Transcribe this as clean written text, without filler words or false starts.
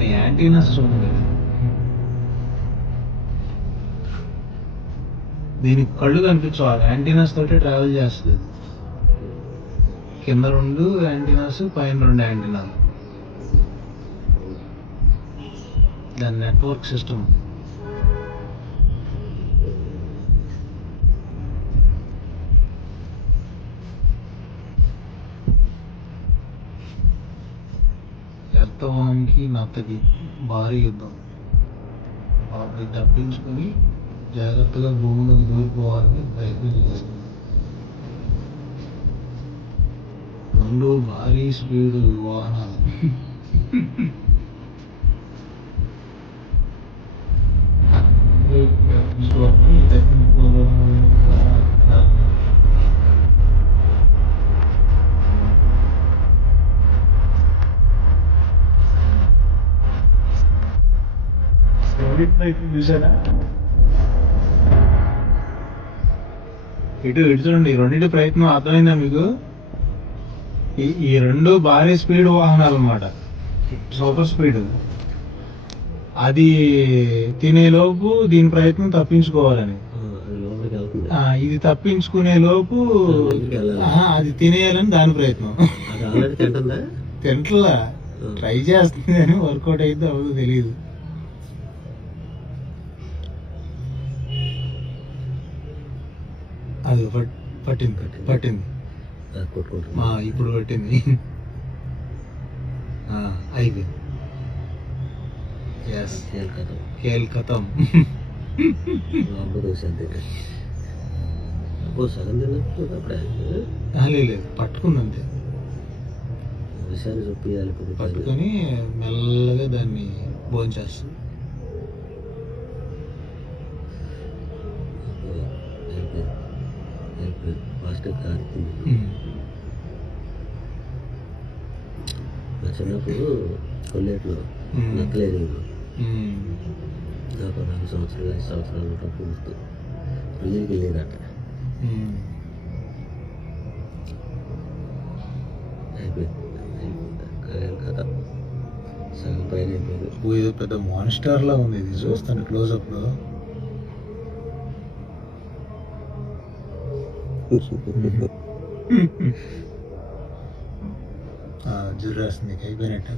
దాని యాంటీనాస్ చూడండి. దీనికి కళ్ళు కనిపించవాలి, యాంటీనాస్ తోటే ట్రావెల్ చేస్తుంది. కింద 2 యాంటీనాస్, పైన 2 యాంటీనాలు. దాని నెట్వర్క్ సిస్టమ్. ఎర్తవానికి నత్తకి భారీ యుద్ధం. వాటిని తప్పించుకొని జాగ్రత్తగా భూమిలోకి దూరిపోవాలని ప్రయత్నం చేస్తుంది. 2 భారీ స్పీడ్ వాహనాలు. చూసారా? ఇటు చూడండి, రెండింటి ప్రయత్నం అర్థమైందా మీకు? ఈ 2 భారీ స్పీడ్ వాహనాలు అన్నమాట, సూపర్ స్పీడ్. అది తినేలోపు దీని ప్రయత్నం తప్పించుకోవాలని, ఇది తప్పించుకునే లోపు అది తినేయాలని దాని ప్రయత్నం. తింటలా, ట్రై చేస్తుంది కానీ వర్కౌట్ అయితే అవ్వదు తెలియదు. అది పట్టింది ఇప్పుడు పట్టింది. అయిపోయింది. ఖేల్ ఖతం. లేదు, పట్టుకుందంతే. పట్టుకొని మెల్లగా దాన్ని భోంచేస్తుంది. చిన్నప్పుడు కొన్నిట్లో నక్కలేదు. నాకు 4 సంవత్సరాలు 5 సంవత్సరాలు ఉన్నప్పుడు గుర్తు పెళ్ళికి వెళ్ళేదట. అయిపోయింది కథ, సగం పైన అయిపోయింది. ఏదో పెద్ద మాన్స్టర్ లా ఉంది ఇది, చూస్తాను క్లోజ్అప్ లో. జుర్రాస్తుంది, అయిపోయినట్టు.